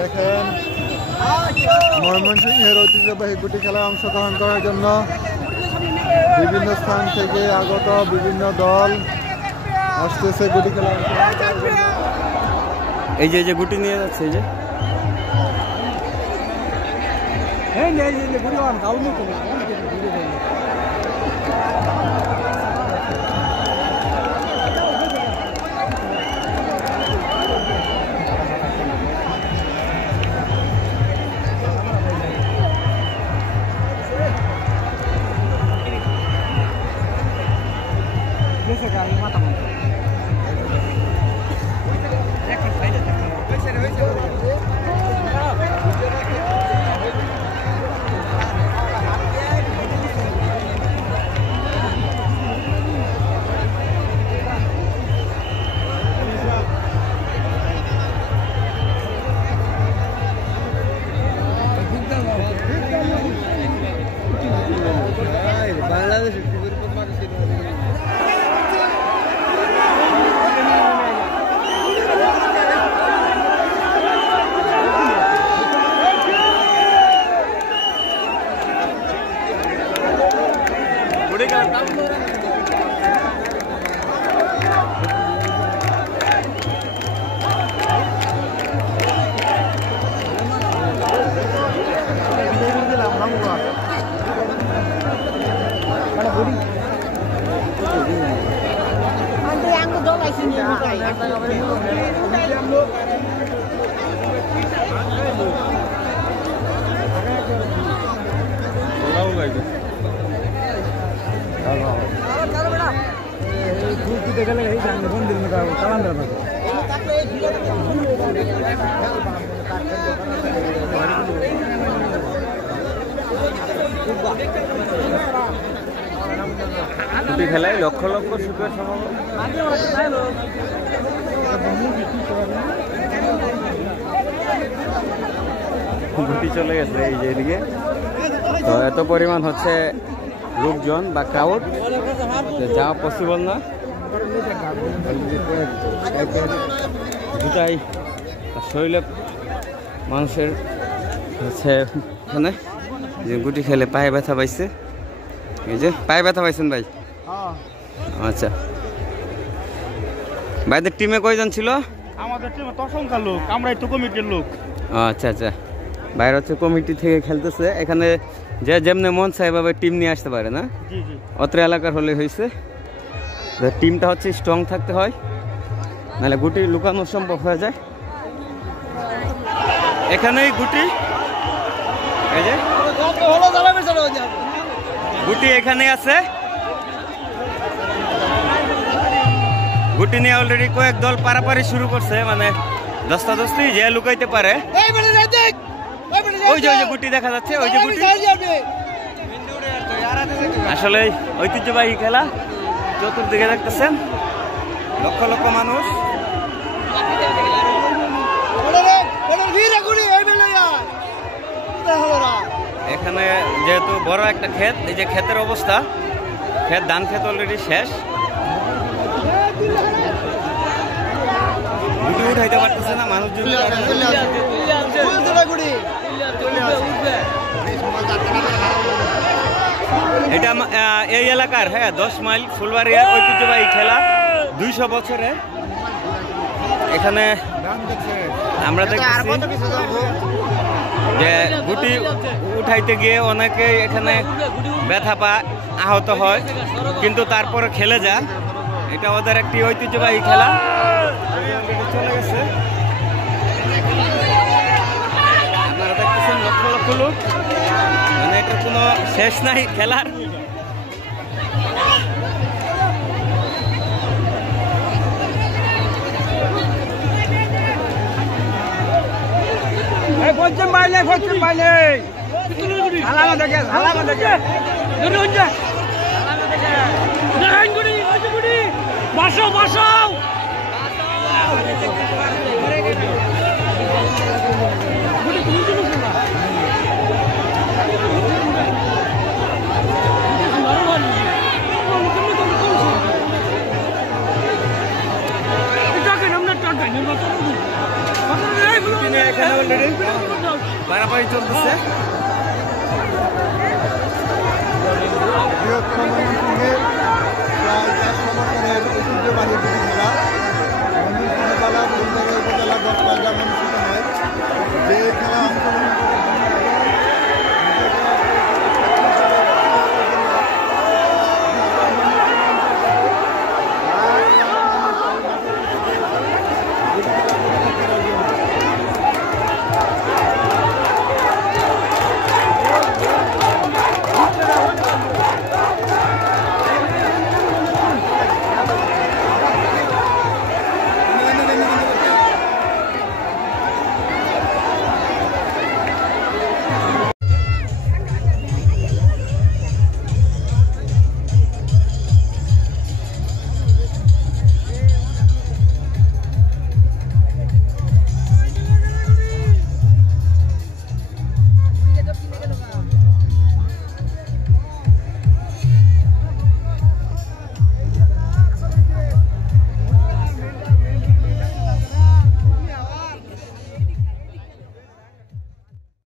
দেখেন ময়মনসিংহের ঐতিহ্যবাহী গুটি খেলায় অংশগ্রহণ করার জন্য বিভিন্ন স্থান থেকে আগত বিভিন্ন দল আসতেছে গুটি খেলা। এই যে গুটি নিয়ে যাচ্ছে এই যে গুটি খেলায় লক্ষ লক্ষ সুখের গুটি চলে গেছে এই যে এদিকে। তো এত পরিমাণ হচ্ছে লোকজন বা ক্রাউড যাওয়া পসিবল না। দুটাই শরীরে মানুষের হচ্ছে এখানে যে গুটি খেলে পায়ে ব্যথা পাইছে। এই যে পায়ে ব্যথা পাইছেন ভাই? আচ্ছা ভাইদের টিমে কয়জন ছিল? আমাদের টিমে তো অসংখ্য লোক, আমরাই তো কমিটির লোক। আচ্ছা আচ্ছা, বাইরে হচ্ছে কমিটি থেকে খেলতেছে। এখানে যে যেমনি মন চায় এভাবে টিম নিয়ে আসতে পারে না? অত্র এলাকার হলে হয়েছে। টিমটা হচ্ছে স্ট্রং থাকতে হয়, নাহলে গুটি লুকানো সম্ভব হয়ে যায়। এখানেই গুটি, এই যে গুটি এখানে আছে। গুটি নিয়ে অলরেডি কয়েক দল পারাপারি শুরু করছে, মানে দস্তাদস্তি যে লুকাইতে পারে। ওই যে গুটি দেখা যাচ্ছে, ওই যে গুটি। আসলে ঐতিহ্যবাহী খেলা, চতুর্দিকে দেখতেছেন লক্ষ লক্ষ মানুষ। এখানে যেহেতু বড় একটা ক্ষেত, এই যে ক্ষেতের অবস্থা, ক্ষেত ধান ক্ষেত অলরেডি শেষ। গুটি উঠাইতে পারতেছে না মানুষ। এটা এই এলাকার 10 মাইল ফুলবাড়িয়া ঐতিহ্যবাহী খেলা, 200 বছরে। এখানে আমরা দেখতেছি যে গুটি উঠাইতে গিয়ে অনেকে এখানে ব্যথা পায়, আহত হয়, কিন্তু তারপরে খেলে যান। এটা ওদের একটি ঐতিহ্যবাহী খেলা। চলে গেছে, আপনারা দেখতেছেন লক্ষ লক্ষ লোক, মানে এটা কোনো শেষ নাই খেলার। পশ্চিম বাইলে হালামা দেখে বাসাও এখানে অলরেডি পারাপারি চলতেছে। বৃহত্তম ময়মনসিংহের প্রায় 400 বছরের ঐতিহ্যবাহী দুটি খেলা